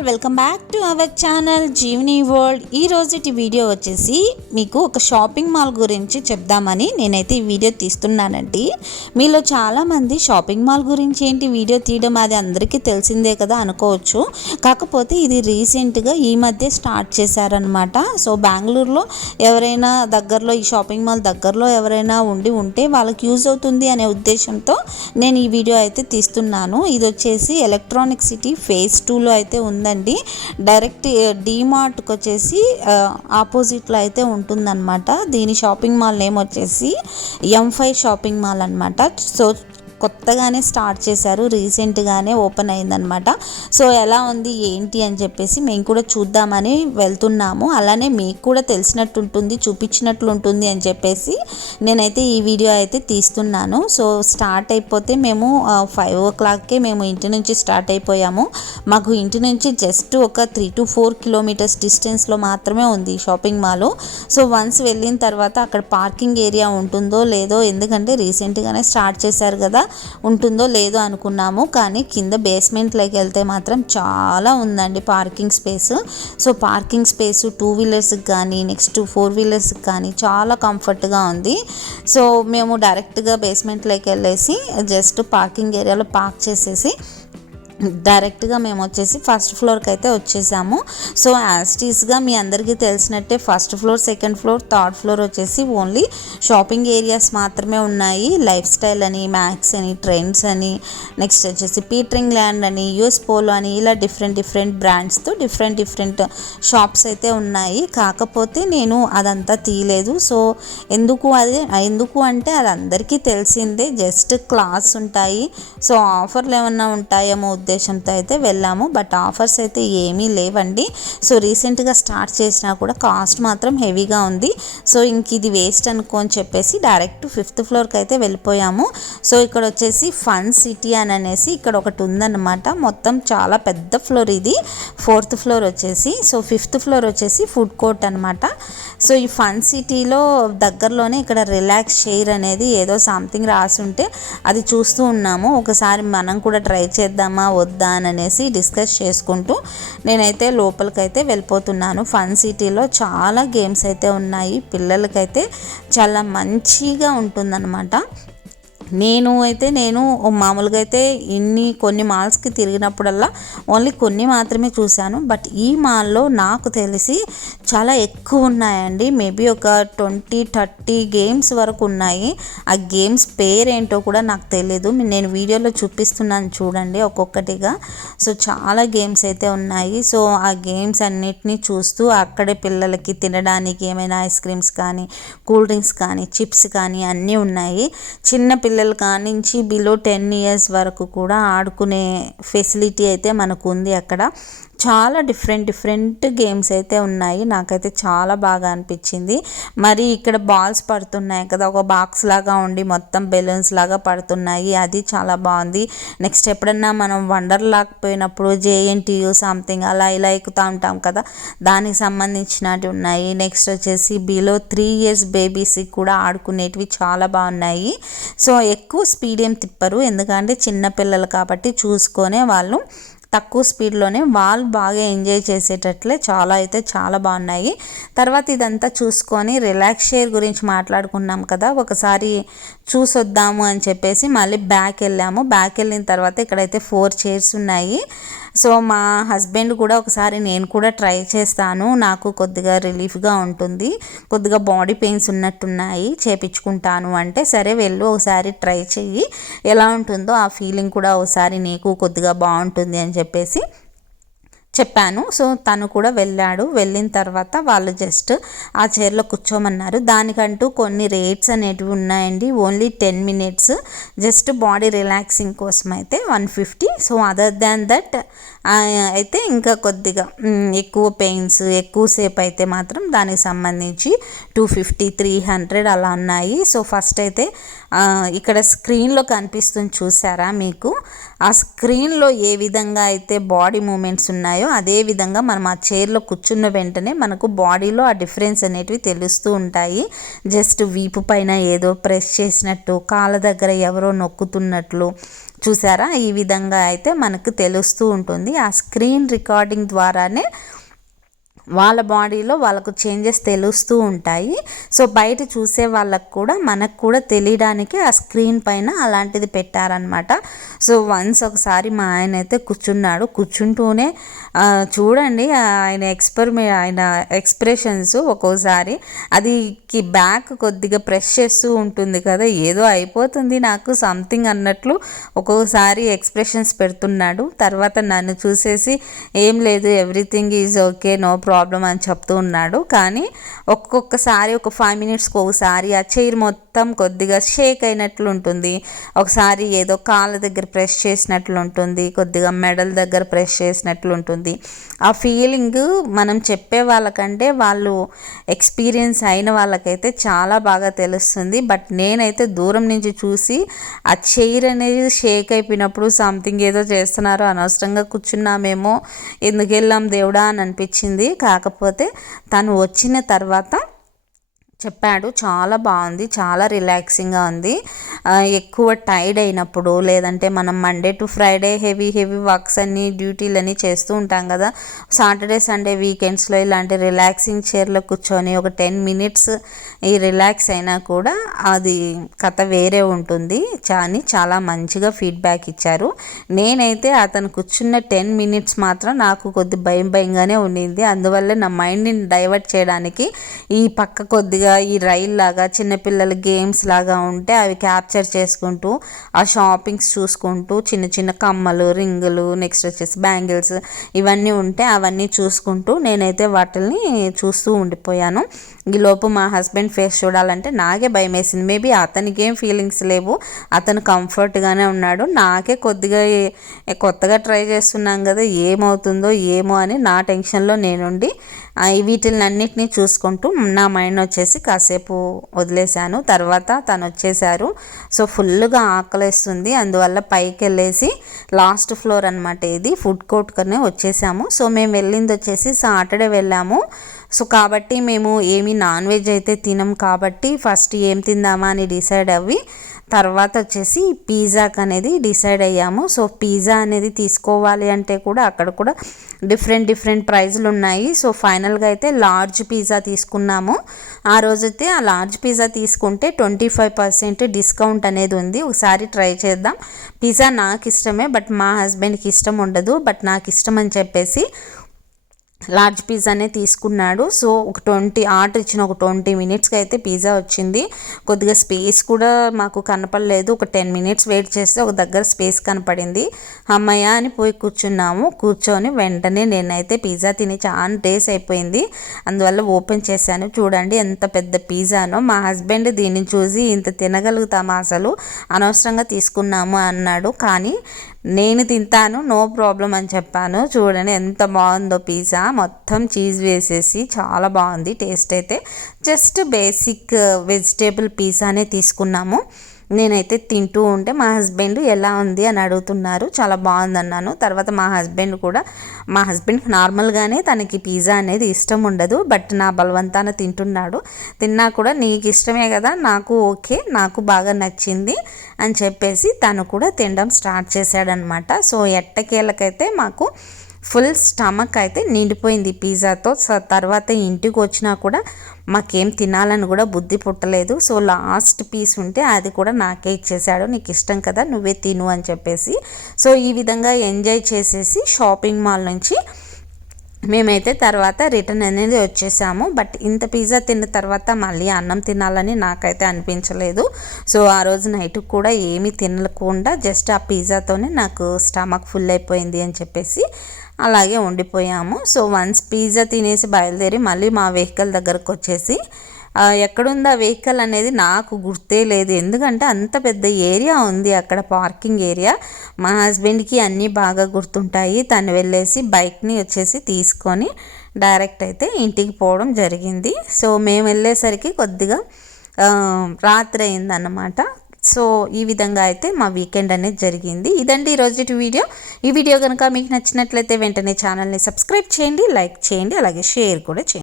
All welcome back to our channel Jeevani world. ఈ రోజుటి video వచ్చేసి మీకు ఒక షాపింగ్ మాల్ గురించి చెప్దామని నేనైతే ఈ వీడియో తీస్తున్నానండి. మీలో చాలామంది షాపింగ్ మాల్ గురించి ఏంటి వీడియో తీయడం అది అందరికీ తెలిసిందే కదా అనుకోవచ్చు. కాకపోతే ఇది రీసెంట్గా ఈ మధ్య స్టార్ట్ చేశారనమాట. సో బెంగళూరులో ఎవరైనా దగ్గరలో ఈ షాపింగ్ మాల్ దగ్గరలో ఎవరైనా ఉంటే వాళ్ళకి యూజ్ అవుతుంది అనే ఉద్దేశంతో నేను ఈ వీడియో అయితే తీస్తున్నాను. ఇది వచ్చేసి ఎలక్ట్రానిక్ సిటీ ఫేజ్ 2లో అయితే ఉందండి. డైరెక్ట్ డీమార్ట్కి వచ్చేసి ఆపోజిట్లో అయితే ఉంటుందన్నమాట. దీని షాపింగ్ మాల్ నేమ్ వచ్చేసి M5 షాపింగ్ మాల్ అనమాట. సో కొత్తగానే స్టార్ట్ చేశారు, రీసెంట్గానే ఓపెన్ అయిందనమాట. సో ఎలా ఉంది ఏంటి అని చెప్పేసి మేము కూడా చూద్దామని వెళ్తున్నాము. అలానే మీకు కూడా తెలిసినట్టు ఉంటుంది, చూపించినట్లు ఉంటుంది అని చెప్పేసి నేనైతే ఈ వీడియో అయితే తీస్తున్నాను. సో స్టార్ట్ అయిపోతే మేము 5 o'clockకే మేము ఇంటి నుంచి స్టార్ట్ అయిపోయాము. మాకు ఇంటి నుంచి జస్ట్ ఒక 3 to 4 kilometers డిస్టెన్స్లో మాత్రమే ఉంది షాపింగ్ మాల్. సో వన్స్ వెళ్ళిన తర్వాత అక్కడ పార్కింగ్ ఏరియా ఉంటుందో లేదో, ఎందుకంటే రీసెంట్గానే స్టార్ట్ చేశారు కదా, ఉంటుందో లేదో అనుకున్నాము. కానీ కింద బేస్మెంట్లోకి వెళ్తే మాత్రం చాలా ఉందండి parking space. So parking space 2 wheelersకి కానీ నెక్స్ట్ 4 wheelersకి కానీ చాలా కంఫర్ట్గా ఉంది. సో మేము డైరెక్ట్గా బేస్మెంట్లోకి వెళ్ళేసి జస్ట్ పార్కింగ్ ఏరియాలో పార్క్ చేసేసి డైరెక్ట్గా మేము వచ్చేసి ఫస్ట్ ఫ్లోర్కి అయితే వచ్చేసాము. సో యాస్టీస్గా మీ అందరికీ తెలిసినట్టే first floor, second floor, third floor వచ్చేసి ఓన్లీ షాపింగ్ ఏరియాస్ మాత్రమే ఉన్నాయి. లైఫ్ స్టైల్ అని, మ్యాక్స్ అని, ట్రెండ్స్ అని, నెక్స్ట్ వచ్చేసి పీటరింగ్ ల్యాండ్ అని, US పోలో అని, ఇలా డిఫరెంట్ బ్రాండ్స్తో డిఫరెంట్ షాప్స్ అయితే ఉన్నాయి. కాకపోతే నేను అదంతా తీయలేదు. సో ఎందుకు అంటే అది అందరికీ తెలిసిందే, జస్ట్ క్లాస్ ఉంటాయి. సో ఆఫర్లు ఏమన్నా ఉంటాయేమో ఉద్దేశంతో అయితే వెళ్ళాము. బట్ ఆఫర్స్ అయితే ఏమీ లేవండి. సో రీసెంట్గా స్టార్ట్ చేసినా కూడా కాస్ట్ మాత్రం హెవీగా ఉంది. సో ఇంక ఇది వేస్ట్ అనుకోని చెప్పేసి డైరెక్ట్ 5th ఫ్లోర్కి అయితే వెళ్ళిపోయాము. సో ఇక్కడ వచ్చేసి ఫన్ సిటీ అని అనేసి ఇక్కడ ఒకటి ఉందన్నమాట. మొత్తం చాలా పెద్ద ఫ్లోర్ ఇది. 4th ఫ్లోర్ వచ్చేసి, సో 5th ఫ్లోర్ వచ్చేసి ఫుడ్ కోర్ట్ అనమాట. సో ఈ ఫన్ సిటీలో దగ్గరలోనే ఇక్కడ రిలాక్స్ షేర్ అనేది ఏదో సంథింగ్ రాసి ఉంటే అది చూస్తూ ఉన్నాము. ఒకసారి మనం కూడా ట్రై చేద్దామా వద్దా అని అనేసి డిస్కస్ చేసుకుంటూ నేనైతే లోపలికైతే వెళ్ళిపోతున్నాను. ఫన్ సిటీలో చాలా గేమ్స్ అయితే ఉన్నాయి. పిల్లలకైతే చాలా మంచిగా ఉంటుందన్నమాట. నేను మామూలుగా అయితే కొన్ని మాల్స్కి తిరిగినప్పుడల్లా ఓన్లీ కొన్ని మాత్రమే చూశాను. బట్ ఈ మాల్లో నాకు తెలిసి చాలా ఎక్కువ ఉన్నాయండి. మేబీ ఒక 20-30 గేమ్స్ వరకు ఉన్నాయి. ఆ గేమ్స్ పేరేంటో కూడా నాకు తెలియదు. నేను వీడియోలో చూపిస్తున్నాను చూడండి ఒక్కొక్కటిగా. సో చాలా గేమ్స్ అయితే ఉన్నాయి. సో ఆ గేమ్స్ అన్నిటినీ చూస్తూ అక్కడే పిల్లలకి తినడానికి ఏమైనా ఐస్ క్రీమ్స్ కానీ, కూల్ డ్రింక్స్ కానీ, చిప్స్ కానీ అన్నీ ఉన్నాయి. చిన్న పిల్లల కానించి బిలో 10 years వరకు కూడా ఆడుకునే ఫెసిలిటీ అయితే మనకు ఉంది అక్కడ. చాలా డిఫరెంట్ గేమ్స్ అయితే ఉన్నాయి. నాకైతే చాలా బాగా అనిపించింది. మరి ఇక్కడ బాల్స్ పడుతున్నాయి కదా, ఒక బాక్స్ లాగా ఉండి మొత్తం బెలూన్స్ లాగా పడుతున్నాయి, అది చాలా బాగుంది. నెక్స్ట్ ఎప్పుడన్నా మనం వండర్లాకి పోయినప్పుడు JNTU సంథింగ్ అలా ఇలా ఎక్కుతూ ఉంటాం కదా, దానికి సంబంధించినవి ఉన్నాయి. నెక్స్ట్ వచ్చేసి బిలో 3 years బేబీస్కి కూడా ఆడుకునేటివి చాలా బాగున్నాయి. సో ఎక్కువ స్పీడ్ ఏం తిప్పరు, ఎందుకంటే చిన్నపిల్లలు కాబట్టి చూసుకొనే వాళ్ళు తక్కువ స్పీడ్లోనే వాళ్ళు బాగా ఎంజాయ్ చేసేటట్లే చాలా బాగున్నాయి. తర్వాత ఇదంతా చూసుకొని రిలాక్స్ షేర్ గురించి మాట్లాడుకున్నాం కదా, ఒకసారి చూసొద్దాము అని చెప్పేసి మళ్ళీ బ్యాక్ వెళ్ళాము. బ్యాక్ వెళ్ళిన తర్వాత ఇక్కడైతే 4 chairs ఉన్నాయి. సో మా హస్బెండ్ కూడా ఒకసారి నేను కూడా ట్రై చేస్తాను, నాకు కొద్దిగా రిలీఫ్గా ఉంటుంది, కొద్దిగా బాడీ పెయిన్స్ ఉన్నట్టున్నాయి, చేపించుకుంటాను అంటే సరే వెళ్ళు ఒకసారి ట్రై చెయ్యి, ఎలా ఉంటుందో ఆ ఫీలింగ్ కూడా ఒకసారి నీకు కొద్దిగా బాగుంటుంది అని చెప్పేసి చెప్పాను. సో తను కూడా వెళ్ళాడు. వెళ్ళిన తర్వాత వాళ్ళు జస్ట్ ఆ చైర్లో కూర్చోమన్నారు. దానికంటూ కొన్ని రేట్స్ అనేటివి ఉన్నాయండి. Only 10 minutes just body relaxing కోసం అయితే 150. సో అదర్ దాన్ దట్ అయితే ఇంకా కొద్దిగా ఎక్కువ పెయిన్స్ ఎక్కువసేపు అయితే మాత్రం దానికి సంబంధించి 250, 300 అలా ఉన్నాయి. సో ఫస్ట్ అయితే ఇక్కడ స్క్రీన్లో కనిపిస్తుంది చూసారా మీకు, ఆ స్క్రీన్లో ఏ విధంగా అయితే బాడీ మూమెంట్స్ ఉన్నాయో అదేవిధంగా మనం ఆ చైర్లో కూర్చున్న వెంటనే మనకు బాడీలో ఆ డిఫరెన్స్ అనేటివి తెలుస్తూ ఉంటాయి. జస్ట్ వీపు పైన ఏదో ప్రెస్ చేసినట్టు, కాళ్ళ దగ్గర ఎవరో నొక్కుతున్నట్లు చూసారా, ఈ విధంగా అయితే మనకు తెలుస్తూ ఉంటుంది. ఆ స్క్రీన్ రికార్డింగ్ ద్వారానే వాళ్ళ బాడీలో వాళ్ళకు చేంజెస్ తెలుస్తూ ఉంటాయి. సో బయట చూసే వాళ్ళకు కూడా మనకు కూడా తెలియడానికి ఆ స్క్రీన్ పైన అలాంటిది పెట్టారనమాట. సో వన్స్ ఒకసారి మా ఆయన అయితే కూర్చుంటూనే చూడండి ఆయన ఎక్స్ప్రెషన్స్ ఒక్కోసారి అది బ్యాక్ కొద్దిగా ప్రెస్ చేస్తూ ఉంటుంది కదా, ఏదో అయిపోతుంది నాకు సంథింగ్ అన్నట్లు ఒక్కొక్కసారి ఎక్స్ప్రెషన్స్ పెడుతున్నాడు. తర్వాత నన్ను చూసేసి ఏం లేదు, everything is okay, no problem అని చెప్తూ ఉన్నాడు. కానీ ఒక్కొక్కసారి ఒక 5 మినిట్స్కి ఒకసారి ఆ చైర్ మొత్తం కొద్దిగా షేక్ అయినట్లు ఉంటుంది, ఒకసారి ఏదో కాళ్ళ దగ్గర ప్రెస్ చేసినట్లు ఉంటుంది, కొద్దిగా మెడల్ దగ్గర ప్రెస్ చేసినట్లు ఉంటుంది. ఆ ఫీలింగ్ మనం చెప్పే వాళ్ళకంటే వాళ్ళు ఎక్స్పీరియన్స్ అయిన వాళ్ళకైతే చాలా బాగా తెలుస్తుంది. బట్ నేనైతే దూరం నుంచి చూసి ఆ చైర్ అనేది షేక్ అయిపోయినప్పుడు సంథింగ్ ఏదో చేస్తున్నారు, అనవసరంగా కూర్చున్నామేమో, ఎందుకు వెళ్ళాం దేవుడా అని అనిపించింది. కాకపోతే తను వచ్చిన తర్వాత చెప్పాడు, చాలా బాగుంది, చాలా రిలాక్సింగ్గా ఉంది. ఎక్కువ టైర్డ్ అయినప్పుడు, లేదంటే మనం Monday to Friday heavy works అన్నీ డ్యూటీలని చేస్తూ ఉంటాం కదా, సాటర్డే సండే వీకెండ్స్లో ఇలాంటి రిలాక్సింగ్ చైర్లో కూర్చొని ఒక 10 మినిట్స్ ఈ రిలాక్స్ అయినా కూడా అది కథ వేరే ఉంటుంది అని చాలా మంచిగా ఫీడ్బ్యాక్ ఇచ్చారు. నేనైతే అతను కూర్చున్న 10 మినిట్స్ మాత్రం నాకు కొద్ది భయంగానే ఉండింది. అందువల్ల నా మైండ్ని డైవర్ట్ చేయడానికి ఈ పక్క కొద్దిగా ఈ రైల్ లాగా చిన్నపిల్లల గేమ్స్ లాగా ఉంటే అవి క్యాప్చర్ చేసుకుంటూ ఆ షాపింగ్స్ చూసుకుంటూ చిన్న చిన్న కమ్మలు, రింగులు, నెక్స్ట్ వచ్చేసి బ్యాంగిల్స్ ఇవన్నీ ఉంటే అవన్నీ చూసుకుంటూ నేనైతే వాటిని చూస్తూ ఉండిపోయాను. ఈలోపు మా హస్బెండ్ ఫేస్ చూడాలంటే నాకే భయం వేసింది. మేబీ అతనికి ఏం ఫీలింగ్స్ లేవు, అతను కంఫర్ట్గానే ఉన్నాడు. నాకే కొద్దిగా కొత్తగా ట్రై చేస్తున్నాం కదా, ఏమవుతుందో ఏమో అని నా టెన్షన్లో నేనుండి వీటిని అన్నిటినీ చూసుకుంటూ నా మైండ్ వచ్చేసి కాసేపు వదిలేశాను. తర్వాత తను వచ్చేసారు. సో ఫుల్గా ఆకలేస్తుంది, అందువల్ల పైకి వెళ్ళేసి లాస్ట్ ఫ్లోర్ అనమాట ఇది, ఫుడ్ కోర్ట్కనే వచ్చేసాము. సో మేము వెళ్ళింది వచ్చేసి సాటర్డే వెళ్ళాము. సో కాబట్టి మేము ఏమీ నాన్ వెజ్ అయితే తినం కాబట్టి ఫస్ట్ ఏం తిందామా అని డిసైడ్ అవ్వి తర్వాత వచ్చేసి పిజ్జాకి అనేది డిసైడ్ అయ్యాము. సో పిజ్జా అనేది తీసుకోవాలి అంటే కూడా అక్కడ కూడా డిఫరెంట్ ప్రైజులు ఉన్నాయి. సో ఫైనల్గా అయితే లార్జ్ పిజ్జా తీసుకున్నాము. ఆ రోజైతే ఆ లార్జ్ పిజ్జా తీసుకుంటే 25% డిస్కౌంట్ అనేది ఉంది. ఒకసారి ట్రై చేద్దాం. పిజ్జా నాకు ఇష్టమే, బట్ మా హస్బెండ్కి ఇష్టం ఉండదు, బట్ నాకు ఇష్టం అని చెప్పేసి లార్జ్ పిజ్జానే తీసుకున్నాడు. సో ఒక ఆర్డర్ ఇచ్చిన ఒక 20 మినిట్స్కి అయితే పిజ్జా వచ్చింది. కొద్దిగా స్పేస్ కూడా మాకు కనపడలేదు. ఒక 10 మినిట్స్ వెయిట్ చేస్తే ఒక దగ్గర స్పేస్ కనపడింది. అమ్మయ్య అని పోయి కూర్చొని వెంటనే నేనైతే పిజ్జా తిని చాలా డేస్ అయిపోయింది, అందువల్ల ఓపెన్ చేశాను. చూడండి ఎంత పెద్ద పిజ్జానో. మా హస్బెండ్ దీన్ని చూసి ఇంత తినగలుగుతామా అసలు, అనవసరంగా తీసుకున్నాము అన్నాడు. కానీ నేను తింటాను, నో ప్రాబ్లం అని చెప్పాను. చూడండి ఎంత బాగుందో పిజ్జా, మొత్తం చీజ్ వేసేసి చాలా బాగుంది టేస్ట్ అయితే. జస్ట్ బేసిక్ వెజిటేబుల్ పిజ్జానే తీసుకున్నాము. నేనైతే తింటూ ఉంటే మా హస్బెండ్ ఎలా ఉంది అని అడుగుతున్నారు, చాలా బాగుందన్నాను. తర్వాత మా హస్బెండ్కి నార్మల్గానే తనకి పిజ్జా అనేది ఇష్టం ఉండదు, బట్ నా బలవంతాన తింటున్నాడు. తిన్నా కూడా నీకు ఇష్టమే కదా, నాకు ఓకే, నాకు బాగా నచ్చింది అని చెప్పేసి తను కూడా తినడం స్టార్ట్ చేశాడనమాట. సో ఎట్టకేలకైతే మాకు ఫుల్ స్టమక్ అయితే నిండిపోయింది పిజ్జాతో. తర్వాత ఇంటికి వచ్చినా కూడా మాకేం తినాలని కూడా బుద్ధి పుట్టలేదు. సో లాస్ట్ పీస్ ఉంటే అది కూడా నాకే ఇచ్చేసాడు, నీకు ఇష్టం కదా నువ్వే తిను అని చెప్పేసి. సో ఈ విధంగా ఎంజాయ్ చేసేసి షాపింగ్ మాల్ నుంచి మేమైతే తర్వాత రిటర్న్ అనేది వచ్చేసాము. బట్ ఇంత పిజ్జా తిన్న తర్వాత మళ్ళీ అన్నం తినాలని నాకైతే అనిపించలేదు. సో ఆ రోజు నైట్ కూడా ఏమీ తినకుండా జస్ట్ ఆ పిజ్జాతోనే నాకు స్టమక్ ఫుల్ అయిపోయింది అని చెప్పేసి అలాగే ఉండిపోయాము. సో వన్స్ పిజ్జా తినేసి బయలుదేరి మళ్ళీ మా వెహికల్ దగ్గరకు వచ్చేసి ఎక్కడుంది ఆ వెహికల్ అనేది నాకు గుర్తే లేదు, ఎందుకంటే అంత పెద్ద ఏరియా ఉంది అక్కడ, పార్కింగ్ ఏరియా. మా హస్బెండ్కి అన్నీ బాగా గుర్తుంటాయి. తను వెళ్ళేసి బైక్ని వచ్చేసి తీసుకొని డైరెక్ట్ అయితే ఇంటికి పోవడం జరిగింది. సో మేము వెళ్ళేసరికి కొద్దిగా రాత్రి అయిందన్నమాట. సో ఈ విధంగా అయితే మా వీకెండ్ అనేది జరిగింది. ఇదండి ఈరోజు వీడియో. ఈ వీడియో కనుక మీకు నచ్చినట్లయితే వెంటనే ఛానల్ని సబ్స్క్రైబ్ చేయండి, లైక్ చేయండి, అలాగే షేర్ కూడా చేయండి.